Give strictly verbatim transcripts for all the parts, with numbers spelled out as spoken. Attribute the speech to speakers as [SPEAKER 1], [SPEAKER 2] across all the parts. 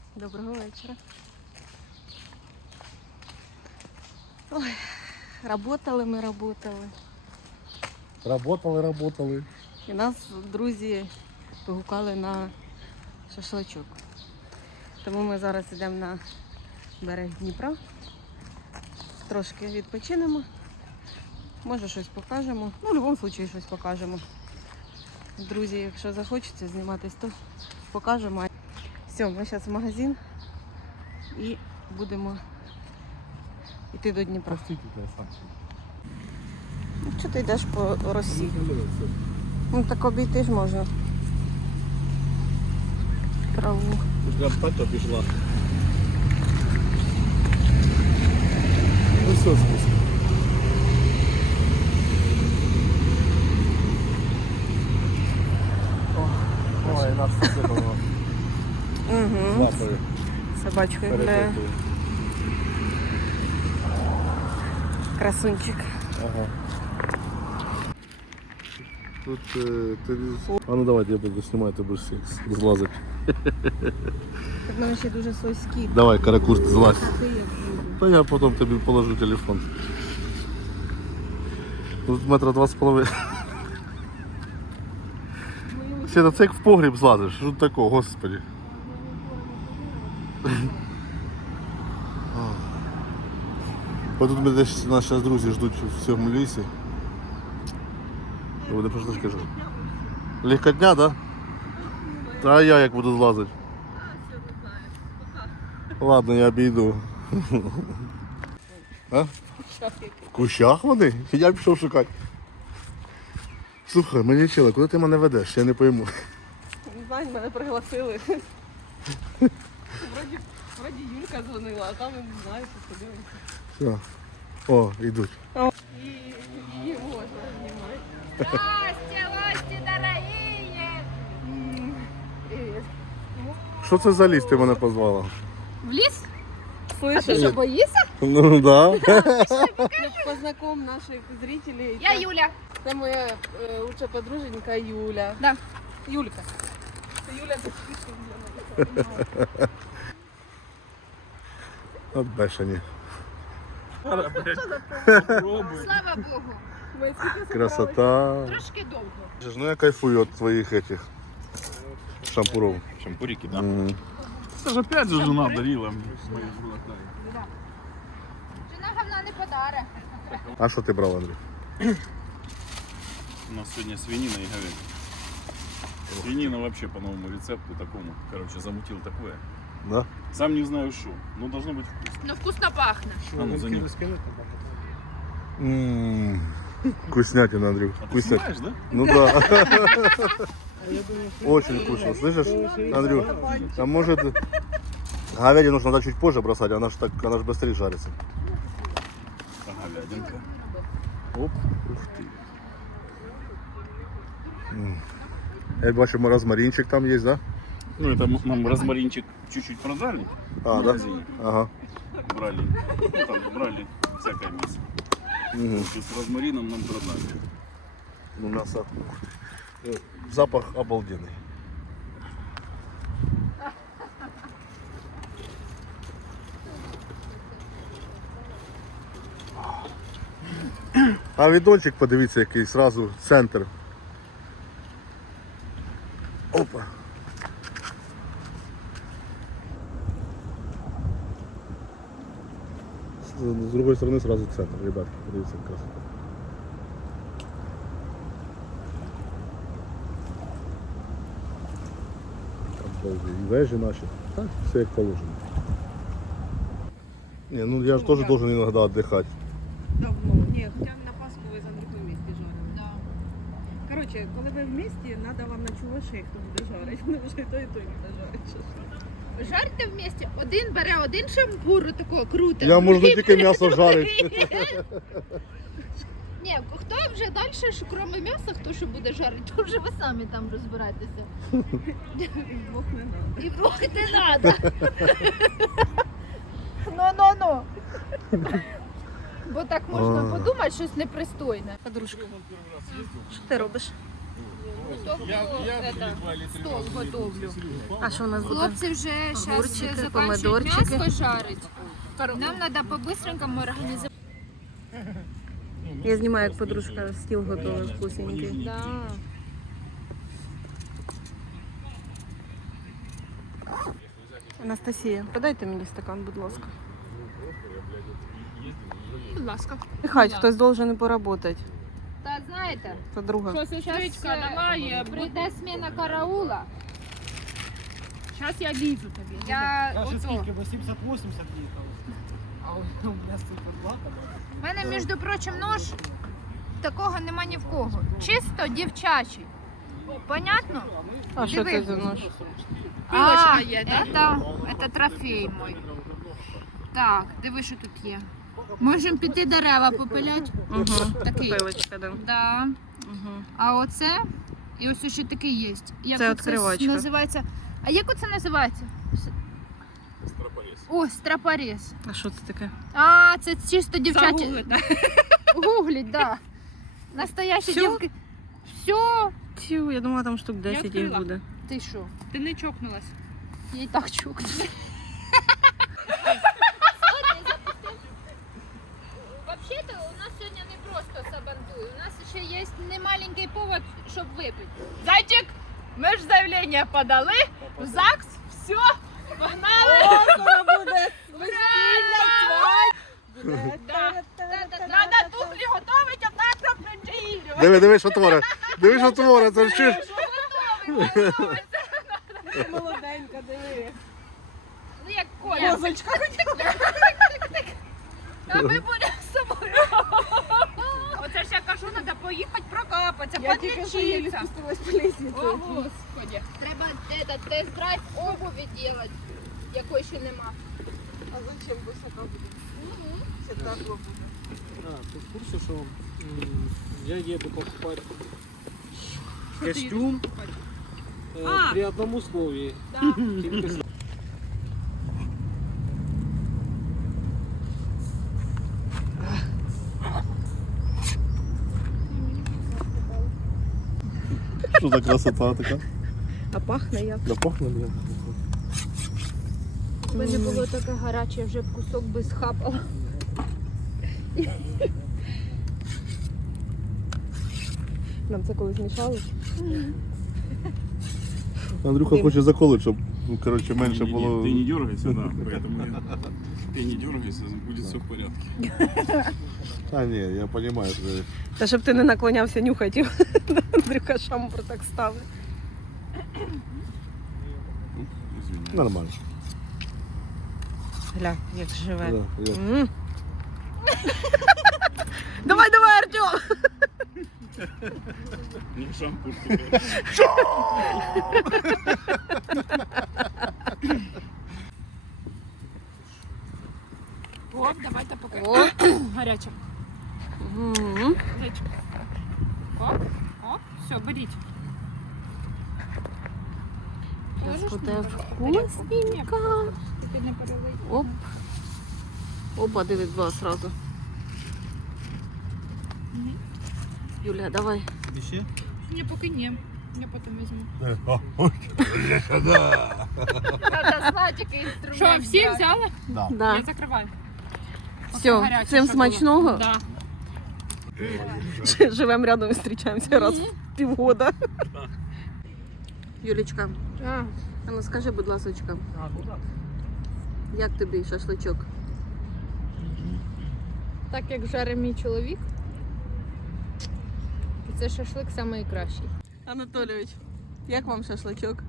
[SPEAKER 1] Доброго вечора. Ой, работали ми, работали.
[SPEAKER 2] Работали, работали.
[SPEAKER 1] І нас друзі погукали на шашлачок. Тому ми зараз йдемо на берег Дніпра. Трошки відпочинемо. Може щось покажемо. Ну, в будь-якому випадку щось покажемо. Друзі, якщо захочеться зніматись, то покажемо. Все, ми зараз в магазин і будемо йти до Дніпра. Ну, що ти йдеш по Росі? Ну так обійти ж можна. Траву.
[SPEAKER 2] Прям так пішла. Ну все, спуск. Ой, нас засипало.
[SPEAKER 1] Угу.
[SPEAKER 2] Лапою.
[SPEAKER 1] Собачкою гуляє. Красунчик.
[SPEAKER 2] Ага. Тут е, ти... А ну давай, я буду знімати, ти будеш злазити.
[SPEAKER 1] Тут нам ще дуже слизькі.
[SPEAKER 2] Давай, каракурт, злазь.
[SPEAKER 1] А ти як буду?
[SPEAKER 2] Та я потім тобі положу телефон. Тут метра два з половиною. Света, це як в погріб злазиш. Що тут такого, господи. Ось тут ми десь нас зараз друзі ждуть в цьому лісі. Буде просто скажу. Легкотня, да? А я як буду злазити? Ладно, я обійду. А? В кущах вони? Я пішов шукати. Слухай, мені чела, куди ти мене ведеш? Я не пойму.
[SPEAKER 1] Не знаю, мене пригласили. Вроді, вроді Юлька дзвонила, а там не знаю, що подивимося.
[SPEAKER 2] Все. О, йдуть.
[SPEAKER 1] І її можна знімати.
[SPEAKER 3] Здрасте, гости дорогие!
[SPEAKER 1] Привіт.
[SPEAKER 2] Що це за ліс ти мене позвала?
[SPEAKER 3] В ліс? А ти
[SPEAKER 1] Слышиш?
[SPEAKER 3] що, боїшся?
[SPEAKER 2] Ну да.
[SPEAKER 1] Познаком наших зрителей.
[SPEAKER 3] Я Юля.
[SPEAKER 1] Це моя е, лучша подруженька Юля.
[SPEAKER 3] Да.
[SPEAKER 1] Юлька. Це Юля це
[SPEAKER 2] От бешені.
[SPEAKER 3] Слава Богу.
[SPEAKER 1] Ми скільки
[SPEAKER 2] Красота.
[SPEAKER 3] Трошки довго.
[SPEAKER 2] Ну я кайфую від твоїх этих шампуров.
[SPEAKER 4] Шампурики, да?
[SPEAKER 2] М.
[SPEAKER 4] Это же опять же жена дарила.
[SPEAKER 3] Жена говна не подаре.
[SPEAKER 2] А що ти брав, Андрій?
[SPEAKER 4] У нас сегодня свинина и говядина. Свинина вообще по новому рецепту такому. Короче, замутил такое.
[SPEAKER 2] Да?
[SPEAKER 4] Сам не знаю что, но должно быть вкусно.
[SPEAKER 3] Ну вкусно пахне.
[SPEAKER 4] А ну за ним.
[SPEAKER 2] М. Вкуснятина, Андрюх.
[SPEAKER 4] А ты
[SPEAKER 2] Вкуснятина.
[SPEAKER 4] снимаешь, да?
[SPEAKER 2] Ну да. Очень вкусно, слышишь, Андрюх? А может говядину нужно надо чуть позже бросать, она ж так, она ж быстрее жарится.
[SPEAKER 4] А говядинка. Оп.
[SPEAKER 2] Ух ты. М. Я бачу, розмаринчик там есть, да?
[SPEAKER 4] Ну это м- нам розмаринчик чуть-чуть продали.
[SPEAKER 2] А,
[SPEAKER 4] в
[SPEAKER 2] да?
[SPEAKER 4] магазине.
[SPEAKER 2] Ага.
[SPEAKER 4] Брали. Ну там брали всякое мясо.
[SPEAKER 2] Мгм.
[SPEAKER 4] Вот, и с розмарином нам продали.
[SPEAKER 2] У нас ух ты. Запах обалденный. А відончик, подивіться, який сразу центр. Опа. С с другой стороны сразу центр, ребятки, подивіться, як красота. Обалдеть. И вежи наши. Так, все как положено. Не, ну я же тоже должен иногда отдыхать.
[SPEAKER 1] Давно. Ні, хоча на Пасху ви з Андрюхою вместе жарили.
[SPEAKER 3] Да.
[SPEAKER 1] Коротше, коли ви вместе, треба вам на чуваші, хто буде жарити. Вони вже і той, і той буде жарити.
[SPEAKER 3] Жарте вместе. Один бере один шампур, такого круто.
[SPEAKER 2] Я можу тільки м'ясо жарити.
[SPEAKER 3] Ні, хто вже далі, що крім м'яса, хто що буде жарити, то вже ви самі там розбирайтеся.
[SPEAKER 1] І вдвох не треба.
[SPEAKER 3] І вдвох не треба. Ну-ну-ну. Бо так можна
[SPEAKER 2] А.
[SPEAKER 3] подумати щось непристойне.
[SPEAKER 1] Подружка, що ти робиш?
[SPEAKER 3] готовлю, это, стол готовлю.
[SPEAKER 1] А що у нас буде?
[SPEAKER 3] Хлопці вже зараз
[SPEAKER 1] Огурчики,
[SPEAKER 3] закінчують
[SPEAKER 1] помидорчики.
[SPEAKER 3] м'ясо жарить. Нам треба по-бистренькому організувати.
[SPEAKER 1] Я знімаю, як подружка стіл готовий вкусненький.
[SPEAKER 3] Да.
[SPEAKER 1] Анастасія, подайте мені стакан, будь ласка.
[SPEAKER 3] Будь ласка.
[SPEAKER 1] Хай хтось должен і поработати.
[SPEAKER 3] Та знаєте,
[SPEAKER 1] Подруга.
[SPEAKER 5] Що, сестричка, немає.
[SPEAKER 3] прийде зміна караула,
[SPEAKER 5] Зараз я лізу тобі.
[SPEAKER 3] я
[SPEAKER 6] Каже,
[SPEAKER 3] ото.
[SPEAKER 6] скільки? вісімдесят-вісімдесят їхав. А у мене сто два.
[SPEAKER 3] У мене, між прочим, нож такого нема ні в кого. Чисто дівчачий. Понятно?
[SPEAKER 1] А що це за нож?
[SPEAKER 3] А, это, это трофей мой. Так, диви, що тут є. Можемо піти дерева попиляти.
[SPEAKER 1] Угу.
[SPEAKER 3] Такий.
[SPEAKER 1] Пилочка, да.
[SPEAKER 3] Да.
[SPEAKER 1] Угу.
[SPEAKER 3] А оце, і ось ще такий є. Як
[SPEAKER 1] Це
[SPEAKER 3] оце
[SPEAKER 1] відкривачка.
[SPEAKER 3] називається? А як оце називається?
[SPEAKER 4] Стропорез.
[SPEAKER 3] О, страпорез.
[SPEAKER 1] А що це таке?
[SPEAKER 3] А, це чисто дівчачі.
[SPEAKER 5] Загуглите.
[SPEAKER 3] Гугліть, да. Настоящі
[SPEAKER 1] Всё?
[SPEAKER 3] дівки. Все.
[SPEAKER 1] Тю, я думала, там штук десять їх
[SPEAKER 5] відкрила.
[SPEAKER 1] буде.
[SPEAKER 3] Ти що?
[SPEAKER 5] Ти не чокнулась.
[SPEAKER 3] Я і так чукну. Вообще-то у нас сегодня не просто сабантуй, у нас еще есть немаленький повод, щоб випити.
[SPEAKER 5] Зайчик, ми ж заявлення подали в ЗАГС, все, погнали. Надо туфлі готувати, а завтра в неділю.
[SPEAKER 2] Диви, диви, що творить. Диви, що творить, це ж чиш.
[SPEAKER 5] Молоденька, диви.
[SPEAKER 3] Ну як Коля.
[SPEAKER 5] Козочка.
[SPEAKER 3] А ми будемо з собою.
[SPEAKER 5] Оце ж я кажу, треба поїхати прокапатися,
[SPEAKER 7] Я тільки що її
[SPEAKER 5] подлічитися.
[SPEAKER 7] спустилась по лестниці.
[SPEAKER 5] О, Господи.
[SPEAKER 3] Треба этот, тест-драйв обуви делать, якої ще нема.
[SPEAKER 7] А зачем босяка буде? Ще тепло буде.
[SPEAKER 6] А, ти в курсі, що м, я їду покупати костюм е,
[SPEAKER 5] А.
[SPEAKER 6] при одному условии.
[SPEAKER 5] Да.
[SPEAKER 6] Тільки з-
[SPEAKER 2] Що за красота така?
[SPEAKER 1] А пахне як?
[SPEAKER 2] Да пахне, бля.
[SPEAKER 3] Якби не було таке гаряче, вже б кусок би схапала.
[SPEAKER 1] Нам це колись мішало?
[SPEAKER 2] Андрюха хоче заколити, щоб, ну, коротше, менше
[SPEAKER 4] Не, не,
[SPEAKER 2] було.
[SPEAKER 4] Ты не дергайся, да, поэтому не- ты не дергайся, будет все в порядке.
[SPEAKER 2] А, ні, я розумію, що це-
[SPEAKER 1] Та щоб ти не наклонявся нюхати. Андрюха шампур так ставить.
[SPEAKER 4] Извини.
[SPEAKER 2] нормально.
[SPEAKER 1] Гля, як живе.
[SPEAKER 2] Да, я-
[SPEAKER 1] М. Давай, давай, Артем!
[SPEAKER 4] Не шампур теперь.
[SPEAKER 5] Оп, давайте поки.
[SPEAKER 1] О.
[SPEAKER 5] Гаряче.
[SPEAKER 1] Мгм.
[SPEAKER 5] Зайчик. Оп, оп, все, беріть.
[SPEAKER 1] Зараз буде
[SPEAKER 5] Ні,
[SPEAKER 1] вкусненько.
[SPEAKER 5] ти не перелий.
[SPEAKER 1] Оп. Опа, дивись, два сразу.
[SPEAKER 5] Мгм.
[SPEAKER 1] Юля, давай.
[SPEAKER 6] Ще?
[SPEAKER 5] Ні, поки ні. Я потім візьму.
[SPEAKER 3] Треба знати, який інструмент.
[SPEAKER 5] Що, всі
[SPEAKER 3] брати.
[SPEAKER 5] взяли?
[SPEAKER 2] Да.
[SPEAKER 1] Да.
[SPEAKER 5] Я закриваю.
[SPEAKER 1] Все,
[SPEAKER 5] Гаряче,
[SPEAKER 1] всім
[SPEAKER 5] щоб
[SPEAKER 1] смачного.
[SPEAKER 5] було. Да.
[SPEAKER 1] Живемо рядом і зустрічаємося раз в півгода. Юлічка,
[SPEAKER 3] А,
[SPEAKER 1] а ну скажи, будь ласочка,
[SPEAKER 6] А, куди?
[SPEAKER 1] як тобі шашличок?
[SPEAKER 3] так як жарить мій чоловік, то це шашлик найкращий.
[SPEAKER 1] Анатолійович, як вам шашличок?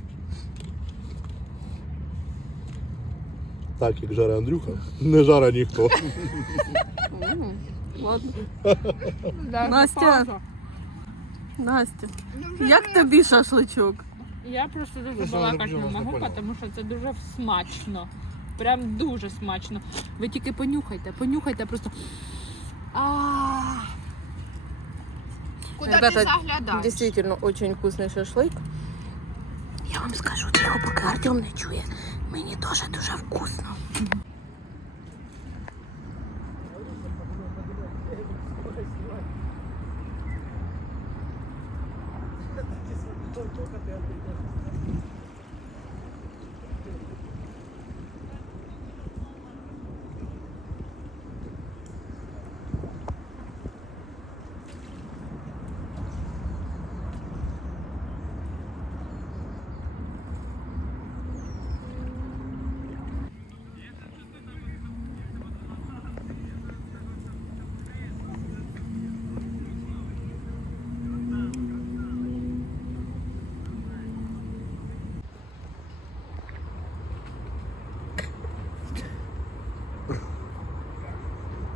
[SPEAKER 2] Так, як жаре Андрюха, не жаре ніхто.
[SPEAKER 1] М, Ладно.
[SPEAKER 5] Да,
[SPEAKER 1] Настя.
[SPEAKER 5] пауза.
[SPEAKER 1] Настя, як тобі шашличок?
[SPEAKER 5] Я просто дуже
[SPEAKER 6] Ну, що,
[SPEAKER 5] балакати
[SPEAKER 6] вже
[SPEAKER 5] не
[SPEAKER 6] можна
[SPEAKER 5] можу,
[SPEAKER 6] поняти.
[SPEAKER 5] тому що це дуже смачно. Прям дуже смачно. Ви тільки понюхайте, понюхайте просто. А.
[SPEAKER 3] Куди
[SPEAKER 1] Ребята,
[SPEAKER 3] ти заглядаєш?
[SPEAKER 1] Действительно, очень вкусний шашлик. Я вам скажу тихо, поки Артем не чує. Мені теж дуже вкусно.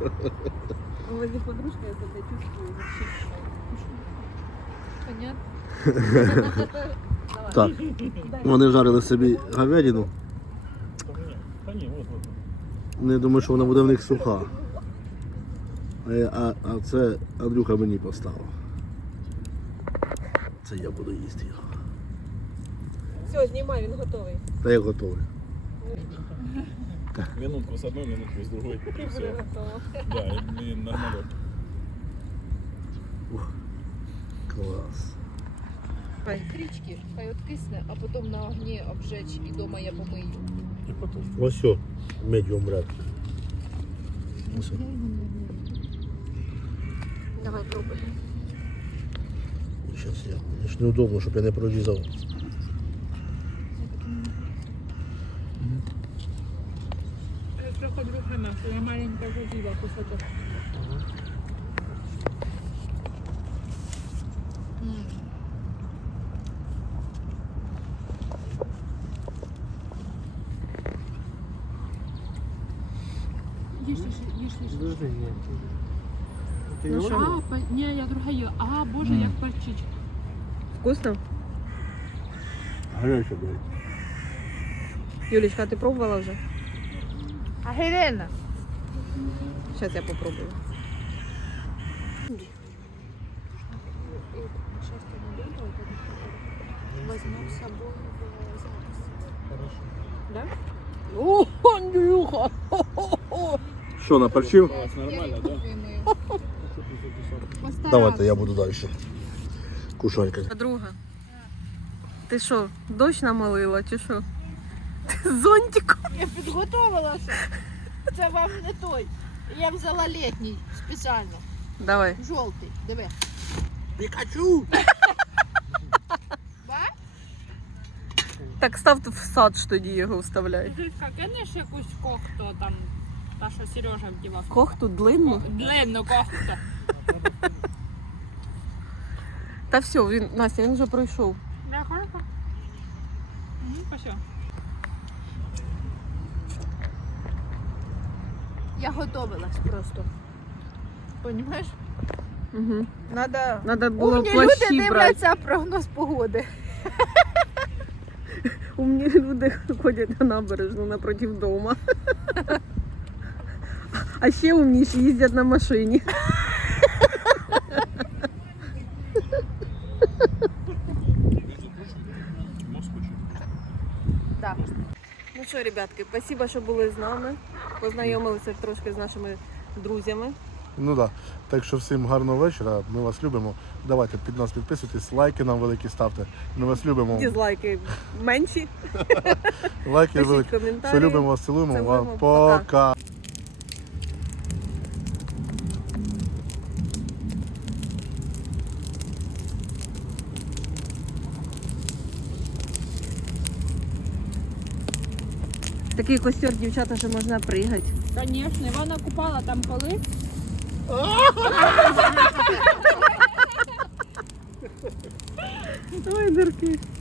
[SPEAKER 1] Возле подружки я это чувствую.
[SPEAKER 3] Понятно?
[SPEAKER 2] Так, вони жарили собі говядину.
[SPEAKER 4] Та ні, от, от.
[SPEAKER 2] Не думаю, що вона буде в них суха. А, я- а, а це Андрюха мені поставив. Це я буду їсти його.
[SPEAKER 7] Все, знімай, він готовий.
[SPEAKER 2] Та я готовий.
[SPEAKER 4] Минутку с одной, минутку с другой. И
[SPEAKER 7] Буде
[SPEAKER 4] все.
[SPEAKER 7] готово.
[SPEAKER 4] Да, и нормально.
[SPEAKER 2] Клас.
[SPEAKER 3] Крички, хай откисне, а потім на огні обжечь і дома я помию.
[SPEAKER 2] Ось все, медіум брат. Ось.
[SPEAKER 3] Давай пробуй.
[SPEAKER 2] Зараз я. Мені ж неудобно, щоб я не прорізав.
[SPEAKER 5] Трохи друге м'ясо, я маленька з'їла кусочок. Їж, їж, їж, їж.
[SPEAKER 6] Подожди, ні. Ти
[SPEAKER 1] Ну
[SPEAKER 6] його
[SPEAKER 1] що?
[SPEAKER 6] їла?
[SPEAKER 5] А, па- ні, я друга їла. А, боже, як перчить.
[SPEAKER 1] Вкусно?
[SPEAKER 2] Гаряче, блядь.
[SPEAKER 1] Юлечка, а ти пробувала вже?
[SPEAKER 3] А Гелена?
[SPEAKER 1] Зараз я попробую.
[SPEAKER 3] Возьмем з собою зараз.
[SPEAKER 1] О, Андрюха!
[SPEAKER 2] Що, наперчив?
[SPEAKER 4] Вас нормально, да?
[SPEAKER 2] Давайте, я буду далі. Кушанька.
[SPEAKER 1] Подруга, ти що, дощ намолила чи що? Ти з зонтиком?
[SPEAKER 3] Я підготувалася. Це вам не той. Я взяла літній спеціально.
[SPEAKER 1] Давай.
[SPEAKER 3] Жовтий. Диви.
[SPEAKER 2] Пікачу!
[SPEAKER 1] Так став в сад ж тоді його вставляй.
[SPEAKER 5] Жилька, кинеш якусь кохту там, та що Сережа вдівав?
[SPEAKER 1] Кохту длинну?
[SPEAKER 5] Длинну кохту.
[SPEAKER 1] Та все, він, Настя, він вже пройшов.
[SPEAKER 5] Да, хорошо. Угу, спасибо.
[SPEAKER 3] Я готувалась просто. Понімаєш?
[SPEAKER 1] Угу.
[SPEAKER 3] Надо...
[SPEAKER 1] Надо було
[SPEAKER 3] Умні
[SPEAKER 1] плащі
[SPEAKER 3] люди
[SPEAKER 1] брати.
[SPEAKER 3] дивляться прогноз погоди.
[SPEAKER 1] Умні люди ходять на набережну напротив дома. А ще умніші їздять на машині.
[SPEAKER 4] Мозг очень.
[SPEAKER 3] Да.
[SPEAKER 1] Ну що, ребятки, спасибо, що були з нами. Познайомилися трошки з нашими друзями.
[SPEAKER 2] Ну так. Да. Так що всім гарного вечора. Ми вас любимо. Давайте під нас підписуйтесь, лайки нам великі ставте. Ми вас любимо.
[SPEAKER 1] Дізлайки менші.
[SPEAKER 2] Лайки
[SPEAKER 1] Пишіть
[SPEAKER 2] великі.
[SPEAKER 1] коментарі.
[SPEAKER 2] Все любимо вас, цілуємо.
[SPEAKER 1] Цілуємо.
[SPEAKER 2] Вам
[SPEAKER 1] Пока.
[SPEAKER 2] пока.
[SPEAKER 1] Такий костер, дівчата, що можна пригати.
[SPEAKER 5] Звісно, Івана купала там коли.
[SPEAKER 1] Ой, дурки.